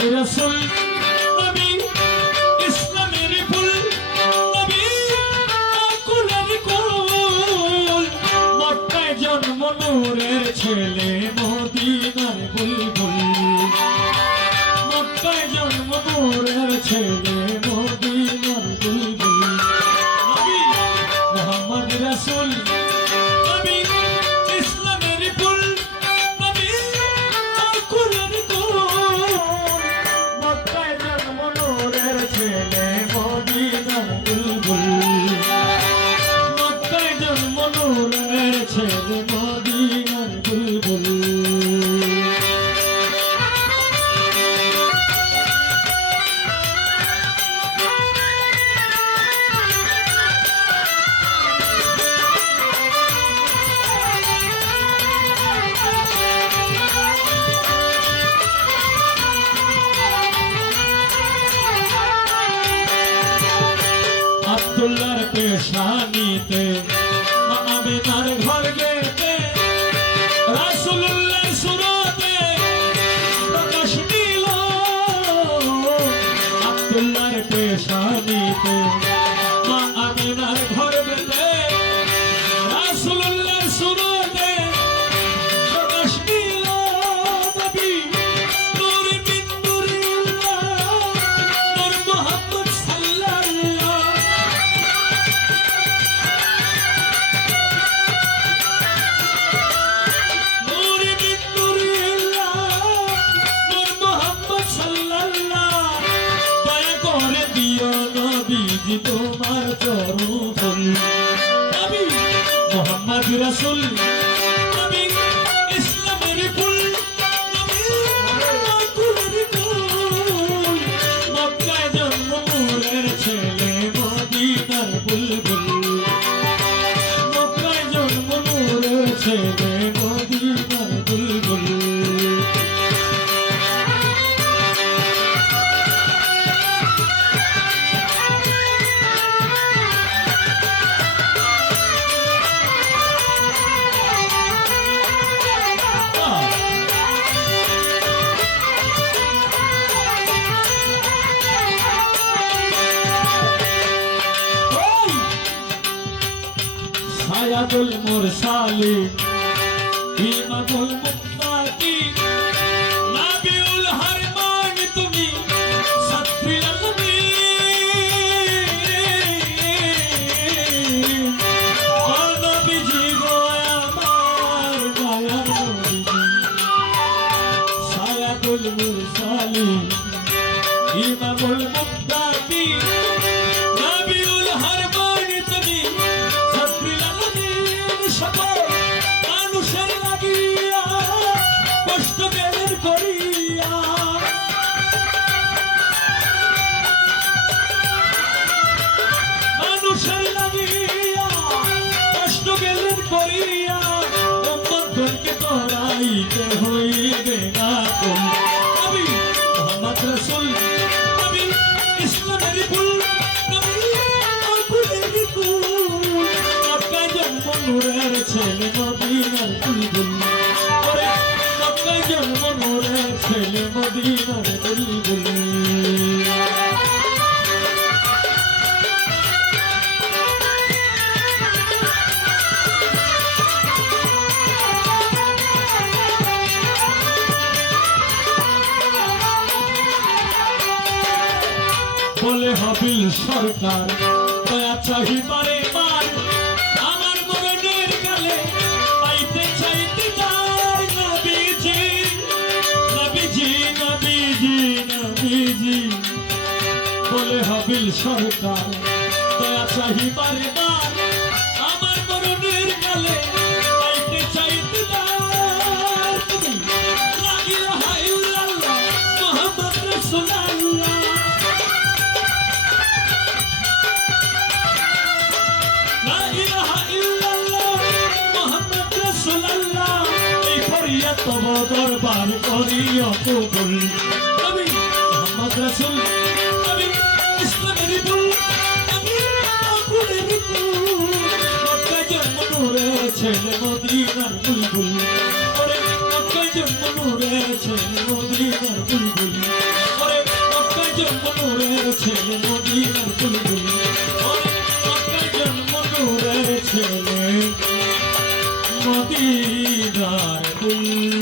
মোহাম্মদ রাসূল নবী ইসলামের ফুল নবী আকুলের কুল মক্কায় জন্ম নূরের ছেলে মদিনার বুলবুল মক্কায় জন্ম নূরের ছেলে মদিনার বুলবুল নবী মোহাম্মদ রাসূল নবী ইসলামের ফুল নবী আকুলের কুল মক্কায় জন্ম নূরের ছেলে মদিনার বুলবুল মক্কায় জন্ম নূরের ছেলে মদিনার বুলবুল আব্দুল্লাহর পেশানিতে মা আমিনার ঘর গেতে রাসূলুল্লাহর সুরতে প্রকাশ দিল আব্দুল্লাহর পেশানিতে মা আমিনার ঘর গেতে রাসূলুল্লাহর সুরতে প্রকাশ দিল নবী নূর বিন নূরিল্লাহ নূর মুহাম্মদ সাল্লাল্লাহু তোমার চরণ ধরি নবী মোহাম্মদ রাসূল নবী ইসলামের ফুল নবী আকুলের কুল মক্কায় জন্ম নূরের ছেলে মদিনার বুলবুল মক্কায় জন্ম নূরের ছেলে মদিনার বুলবুল সায়াদুল মুরসালিন ইমামুল মুত্তাকিন নাবিউল হারমান তুমি সাফিল আলমিন ও নবীজি গো আমার দয়ার নবীজি সায়াদুল মুরসালিন ইমামুল মুত্তাকিন নাবিউল হারমান তুমি মানুষের লাগিয়া কষ্ট বের করিয়া মানুষের লাগিয়া কষ্ট বের করিয়া উম্মতকে করাইতে হইবে না কোন নবী মুহাম্মদ রাসূল নবী ইসলামের ফুল নবী আকুলের কুল মক্কায় জন্ম নূরের ছেলে মদিনার বুলবুল ওরে মক্কায় জন্ম নূরের ছেলে মদিনার বুলবুল বলে হাবিল সরকার দয়া চাহিবারে বার আমার মরণের কালে পাইতে চাইতে তার নবীজি নবীজি নবীজি নবীজি বলে হাবিল সরকার দয়া চাহিবারে বার আমার মরণের কালে পাইতে চাইতে তার তুমি লা ইলাহা ইল্লাল্লাহ মুহাম্মদ রাসূলুল্লাহ তব দরবার করিয়া কবুল নবী মুহাম্মদ রাসূল নবী ইসলামের ফুল নবী আকুলের কুল মক্কায় জন্ম নূরের ছেলে মদিনার বুলবুল ওরে মক্কায় জন্ম নূরের ছেলে মদিনার বুলবুল মদিনার বুলবুল